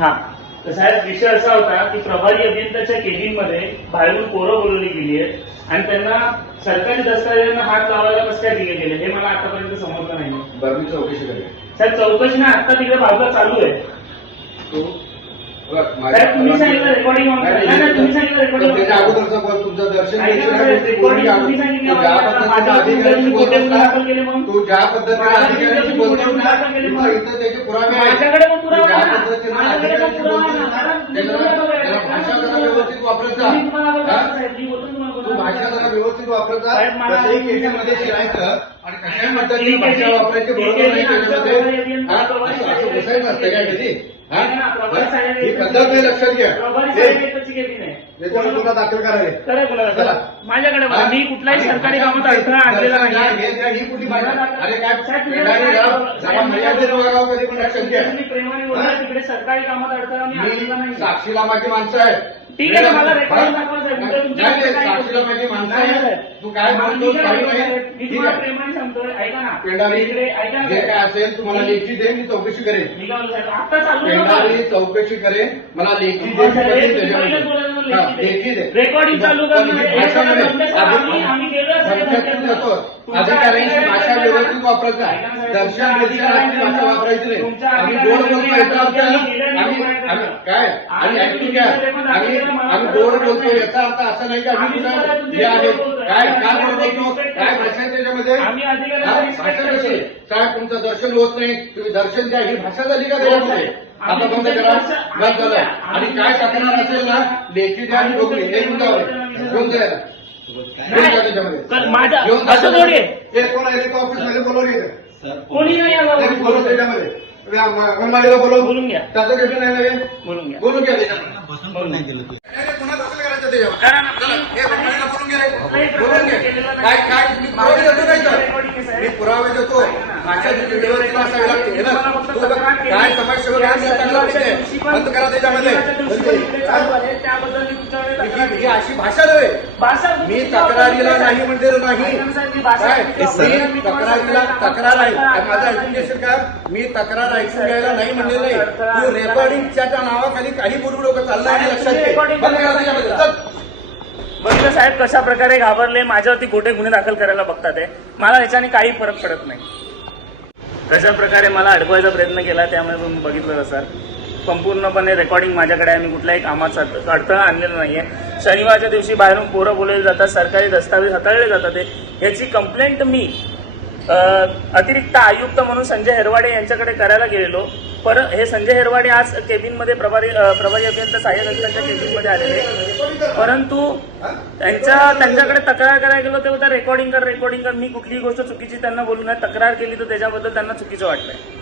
हा. तर साहेब विषय असा होता की प्रभारी अभियंत्याच्या केबिनमध्ये बाहेरून पोरं बोलवली गेली आहेत आणि त्यांना सरकारी दस्तावेजांना हात लावायला कसं काय दिले गेले हे मला आतापर्यंत समजलं नाही. बरं मी चौकशी करेन. साहेब चौकशी ना आता तिकडे बाजूला चालू आहे. तू बघ, साहेब तुम्ही सांगितलं रेकॉर्डिंग नाही, तुम्ही सांगितलं पण त्याच्या रेकॉर्डिंग अगोदरचा पण तुमचं दर्शन घ्यायचं तू ज्या पद्धतीने अधिकाऱ्याशी ना, इथं त्याचे पुरावे. माझ्याकडे पण पुरावा ज्या. पद्धतीने अधिकाऱ्याशी त्याला भाषा जरा व्यवस्थित वापरत जा. तू. भाषा जरा व्यवस्थित वापरत जा. कसंही केसामध्ये शिरायचं आणि कशा पद्धतीने ठीक आहे, भाषा वापरायची बरोबर नाही त्याच्यामध्ये आमच्या हा? प्रभारी असं अभियंता- असं बसायचं असतं काय कधी? हा? ही? पद्धत नाही लक्षात घ्या. हे, गुन्हा दाखल चला. माझ्याकडे बघा, मी कुठल्याही सरकारी कामात अडथळा आणलेला नाही. ही कुठली भाषा अरे काय? साहेब, तुम्ही- येणारी राव, जरा मर्यादेत वागावं कधी पण लक्षात घ्या. तुम्ही प्रेमाने बोलला तिकडे सरकारी कामात अडथळा मी आणलेला मी नाही. साक्षीला माझी माणसं आहे ठीक आहे ना, मला रेकॉर्डिंग दाखवा साहेब. नाही, कुठे तुमच्या नाही, काय- साक्षीला माझी माणसं नाही, आहे साहेब. तू काय मला म्हणतोस मी काही काय नाही बोलतोय? मी ठीक तुम्हाला आहे प्रेमाने सांगतोय ऐका ना पेंढारी इकडे ऐका ना जे. काय असेल तुम्हाला लेखी दे मी चौकशी करेन मी काय बोलतो साहेब, आता चालू आहे बघा. पेंढारी चौकशी करेन मला लेखी दे मी करेन त्याच्यामध्ये. हा, लेखी दे. रेकॉर्डिंग चालू पण करणं भाषा सगळं नव्हे. बंद करा. आम्ही- आम्ही गेलोय साहेब धमक्यातून बंद जातो. करा. तुमच्या अधिकाऱ्यांची भाषा वापरायचा साहेब, दर्शन भाषा वापरायची नाही. आम्ही गोड बोलतो याचा अर्थ आम्ही. काय? आणि ऐकून घ्या. पण आम्ही गोड. बोलतो याचा अर्थ असं नाही का आम्ही हे आहे. काय काय बोलतो respect काय. भाषा आहे त्याच्यामध्ये? हा? भाषा. कशी? साहेब तुमचं दर्शन होत नाही. तुम्ही दर्शन द्या. ही भाषा झाली का हो, त्याच्यामध्ये साहेब. आता बंद करा बस झालं. आणि काय तक्रार असेल ना? लेखी द्या आणि डोकरी हे घेऊन जावं घेऊन तर माझ्या असं थोडी आहे. कोण आहे? ते ऑफिसमध्ये बोलवली कोणी नाही आलं त्यांनी बोलवलं त्याच्यामध्ये? अंगणवाडीला बोलवून बोलून घ्या. त्याचं काही नाही नव्हे बोलून घ्या. बोलून घ्या त्याच्यामध्ये. बोलून घ्या. गुन्हा दाखल करायचा त्याच्यावर करा ना. चला, हे अंगणवाडीला बोलून घ्या रे. नाही, बोलून घ्या. केलेलं नाही. काय काय मी पुरावे देतो नाही तर. मी पुरावे असावी लागते हे तू बघ. काय समाजसेवक आहे, बंद करा त्याच्यामध्ये. त्याबद्दल ही अशी भाषा नव्हे. भाषा मी तक्रारीला नाही म्हणलेलो नाही. काय? मी तक्रारीला. तक्रार आहे. माझं ऐकून घेशील का मी तक्रार ऐकून घ्यायला नाही म्हणलेलं आहे. तू रेकॉर्डिंगच्या नावाखाली काही बोलू लोक चाललं आणि लक्षात घे. बघितलं साहेब कशा प्रकारे घाबरले? माझ्यावरती खोटे गुन्हे दाखल करायला बघतात आहे मला याच्याने काही फरक पडत नाही. कशा प्रकारे मला अडकवायचा प्रयत्न केला त्यामुळे तुम्ही बघितलं सर? संपूर्णपणे रेकॉर्डिंग माझ्याकडे आहे. मी कुठल्याही कामात अडथळा आणलेला नाहीये. शनिवारच्या दिवशी बाहेरून पोरं बोलवले जातात सरकारी दस्तावेज हाताळले जातात. याची कंप्लेंट मी अतिरिक्त आयुक्त म्हणून संजय हेरवाडे यांच्याकडे करायला गेलेलो. पर हे संजय हेरवाडे आज केबिनमध्ये प्रभारी प्रभारी अभियंता सहाय्यक केबिनमध्ये आलेले परंतु त्यांच्या त्यांच्याकडे तक्रार करायला गेलो तेव्हा रेकॉर्डिंग कर रेकॉर्डिंग कर. मी कुठलीही गोष्ट चुकीची त्यांना बोलू नये तक्रार केली तर त्याच्याबद्दल त्यांना चुकीचं वाटलंय